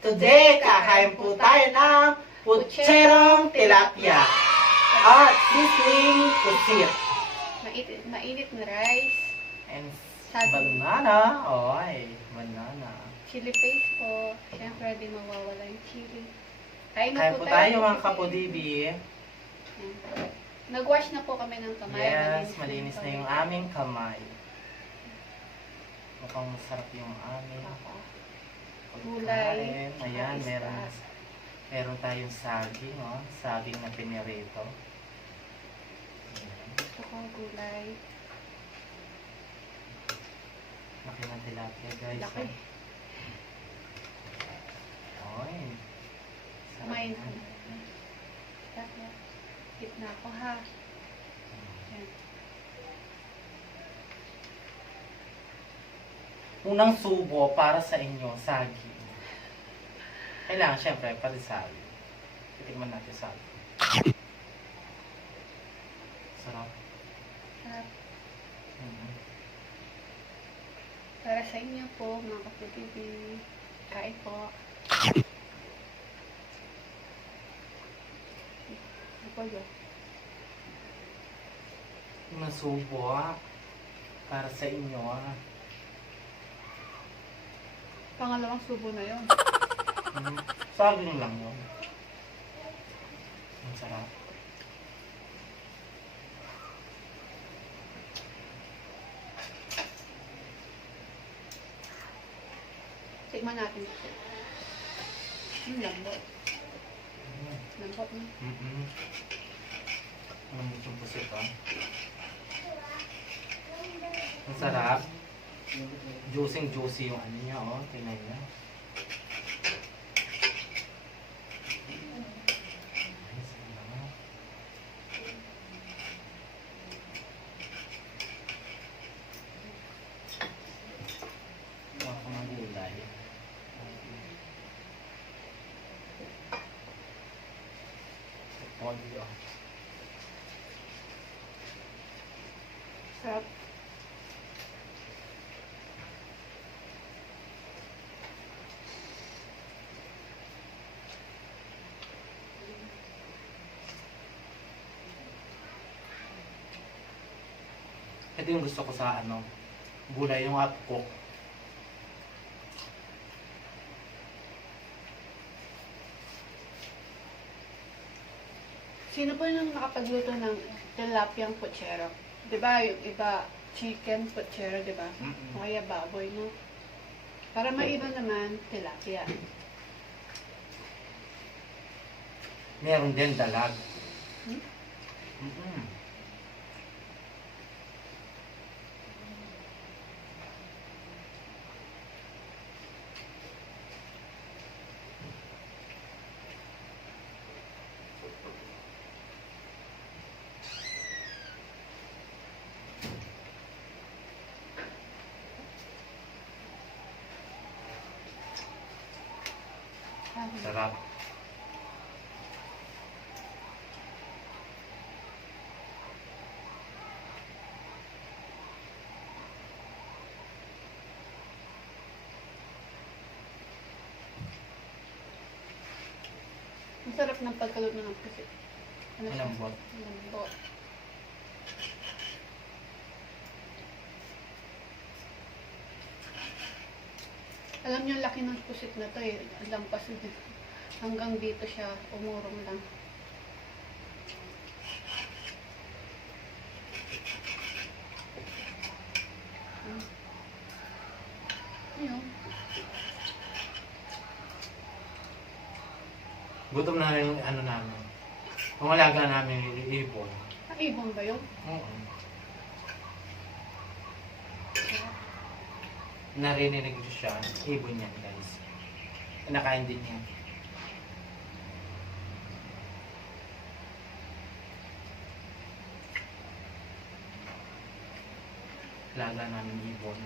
Today, kakain po tayo ng putserong tilapia at sisling pusit. Mainit na rice. And Saging. banana. Oy, banana. Chili paste po. Siyempre, di mawawala yung chili. Kain Kain po tayo mga kapudibi. Nag-wash na po kami ng kamay. Yes, malinis na yung aming kamay. Mukhang masarap yung aming Gulay. pagkain. Ayan, meron tayong saging, oh. Saging na pinirito. Gusto ko gulay. Laki ng tilapia, guys. Laki. Oy. Kumain ka na. Tapos, hit na ako ha. Yan. Unang subo para sa inyo, saging. Kailangan, syempre, parisali. Titigman natin saging. Sarap. Sarap. Mm-hmm. Para sa inyo po, mga kapitibi. Kain po. Ako yun. Unang subo, para sa inyo, Pangalawang subo na yun. Saging lang yun. Ang sarap. Tikman natin ito. Lambot. Lambot na. Ang itong pusit, Ang sarap. Juicy yung ano niya, tingnan niya. Nice, ako ng gulay. Polio. Sarap. Ito yung gusto ko sa gulay, yung hot cook. Sino po yung nakapagluto ng tilapiyang putsero? Diba yung iba, chicken putsero, diba? O kaya baboy, no? Para maiba naman, tilapia. Meron din dalag. Hmm? Sarap. Ang sarap ng pagkaluto ng pusit. Ano siya? Malambot. Malambot. Alam niyo, laki ng pusit na to eh. Lampas din. Hanggang dito siya, umurong lang. Ayun. Gutom na rin yung namin. Pangalaga namin yung ibon. Ibon ba yun? Oo. Narinig ko siya. Ibon yan, guys. Kinakain din niya. Laga namin ibon.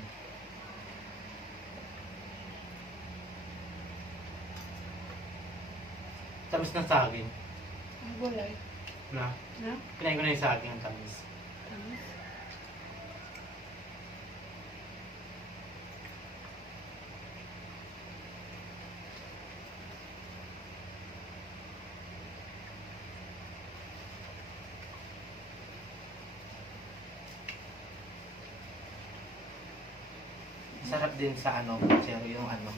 Tamis ng saging. Ang gulay. Na? Na? Kinain ko na yung saging ang tamis. Tamis. Masarap din sa ano, putsero yung ano,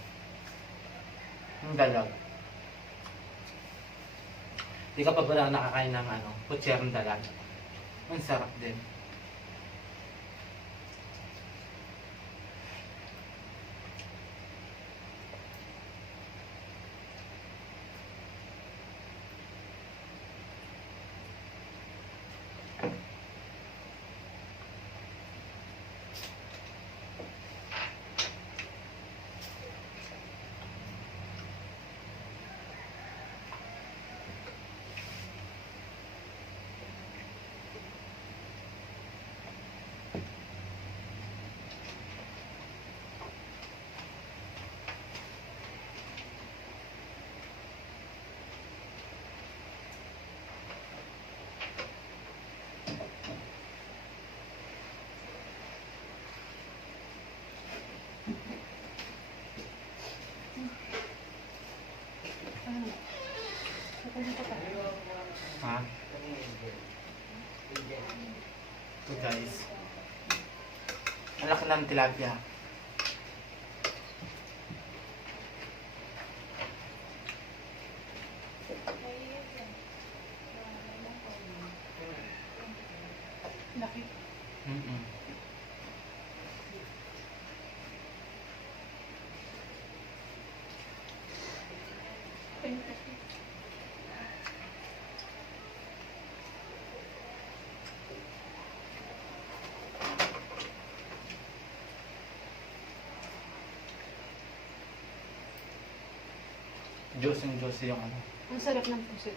yung dalag. Di ka pa ba nakakain ng ano, putserong dalag? Ang sarap din. Ano? Kukunin ko pa. Ha? Ito guys. Ang laki ng tilapia. Laki. Mm-mm. Juicy yung ano. Ang sarap ng pusit.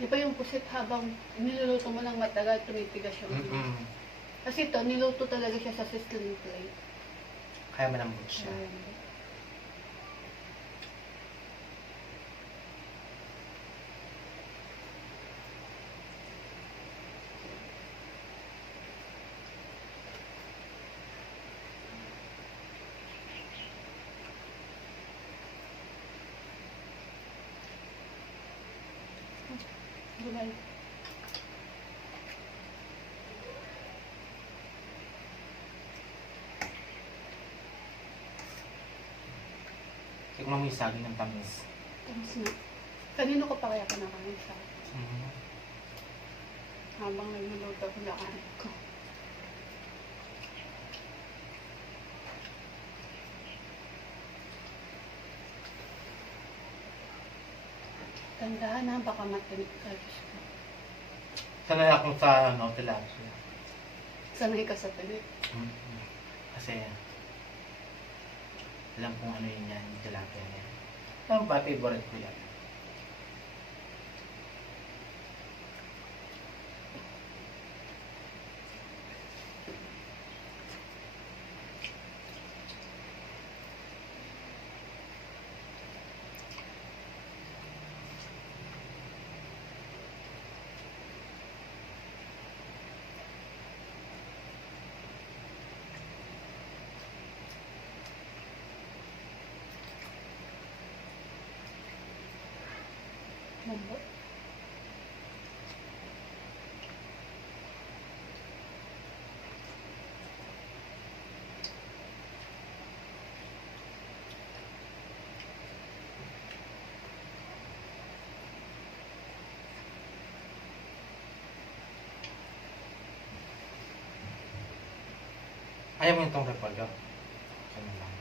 Di ba yung pusit habang niluluto mo lang matagal, tumitigas yung Mm-mm. Kasi ito, niluto talaga siya sa sizzling plate. Kaya malambot siya. Ayan. Gulay. Tikman mo yung saging ng tamis. Tapos na. Kanino ko pa kaya kinakain sa Mm-hmm. habang nagluluto ko lakarin ko. Tandaan na, baka matinig ka. Diyos ko. Sanay akong sa ano, tilapia. Sanay ka sa tinig. Mm-hmm. Kasi, alam kung ano yun yan, yung tilapia niya. Ang ba, favorite ko yan. Lambot. Ayaw mo yung tong repolyo. Ano lang.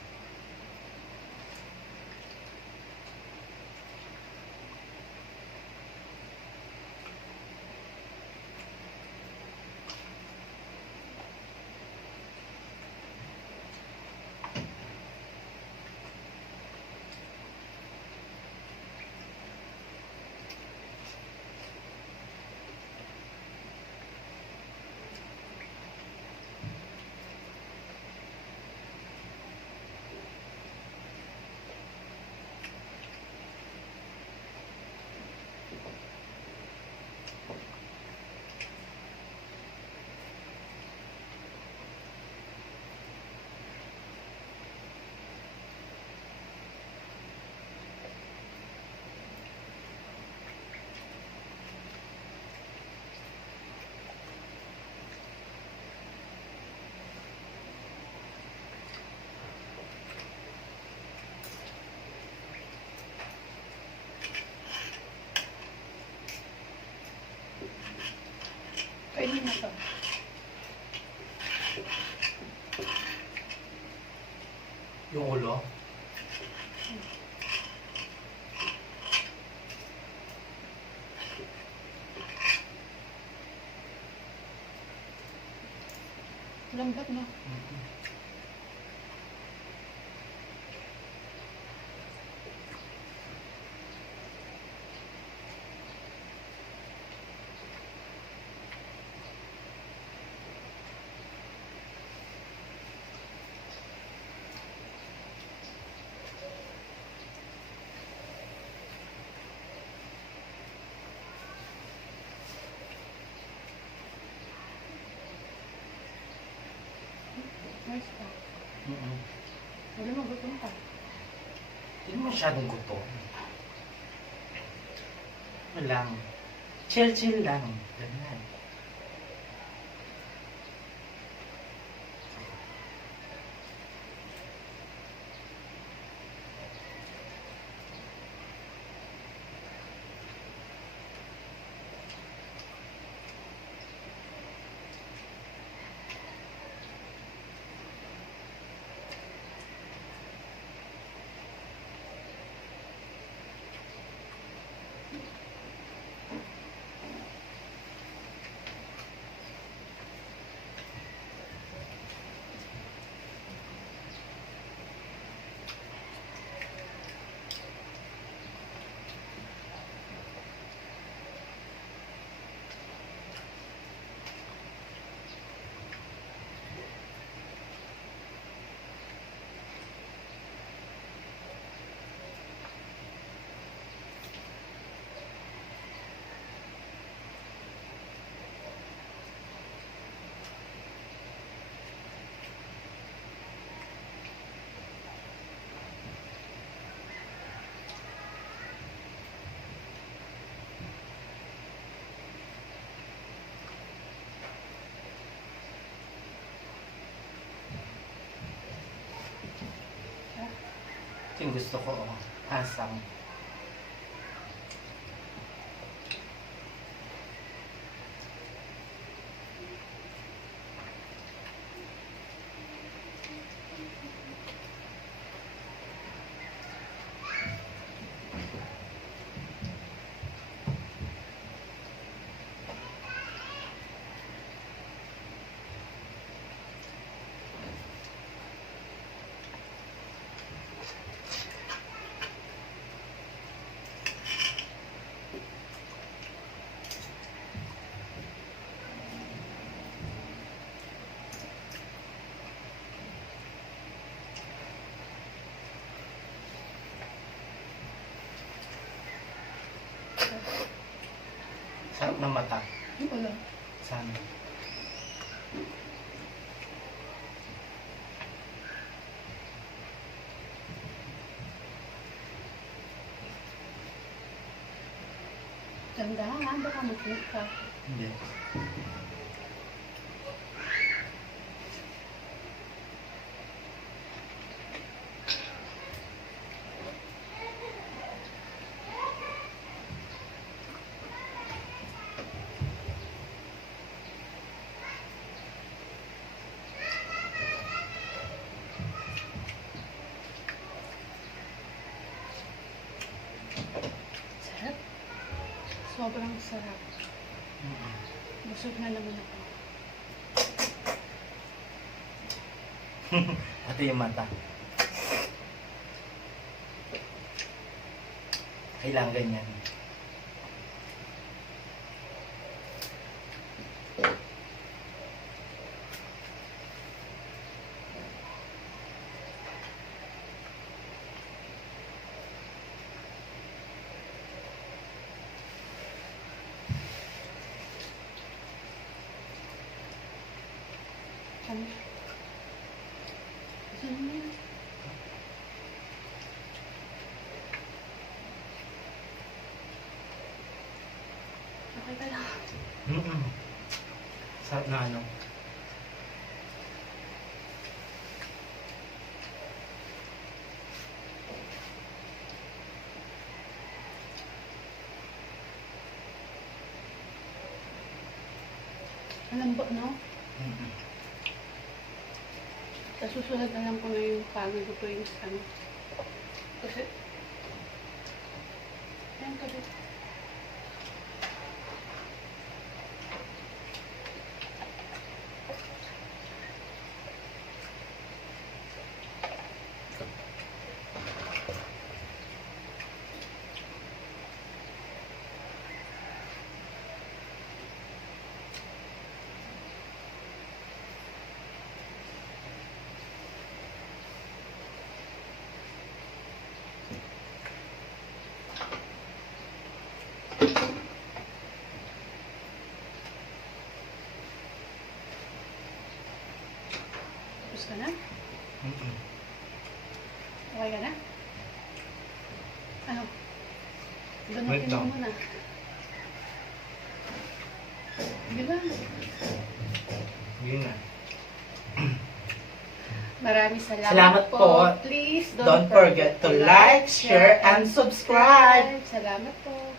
Yung ulo? Lambat na. Mm-mm. Nice pa. Mm-mm. Hindi mo gutom ka. Hindi masyadong gutom. Ano lang. Chill lang. Ganyan. Ito yung gusto ko, oh. Asang. Sarap ng mata. Wala. Sana. Tandaan ha, baka mag-click ka. Hindi. Sarap. Sobrang sarap. Mm-mm. Busog na naman ako. Ito yung mata. Kailangan ganyan. Ano? Saan mo yun? Okay ka lang. Mm-mm. Sarap na ano. Malambot, no? Mm-mm. Tapos susunod na lang ko na yung paano lutuin sa ano. Kasi, ayan kasi. Tapos ka na? Okay ka na? Ano? Wait Ganutin lang. mo muna. Di ba? Yun na. Maraming Salamat po. Please Don't forget to like, share, and subscribe. Salamat po.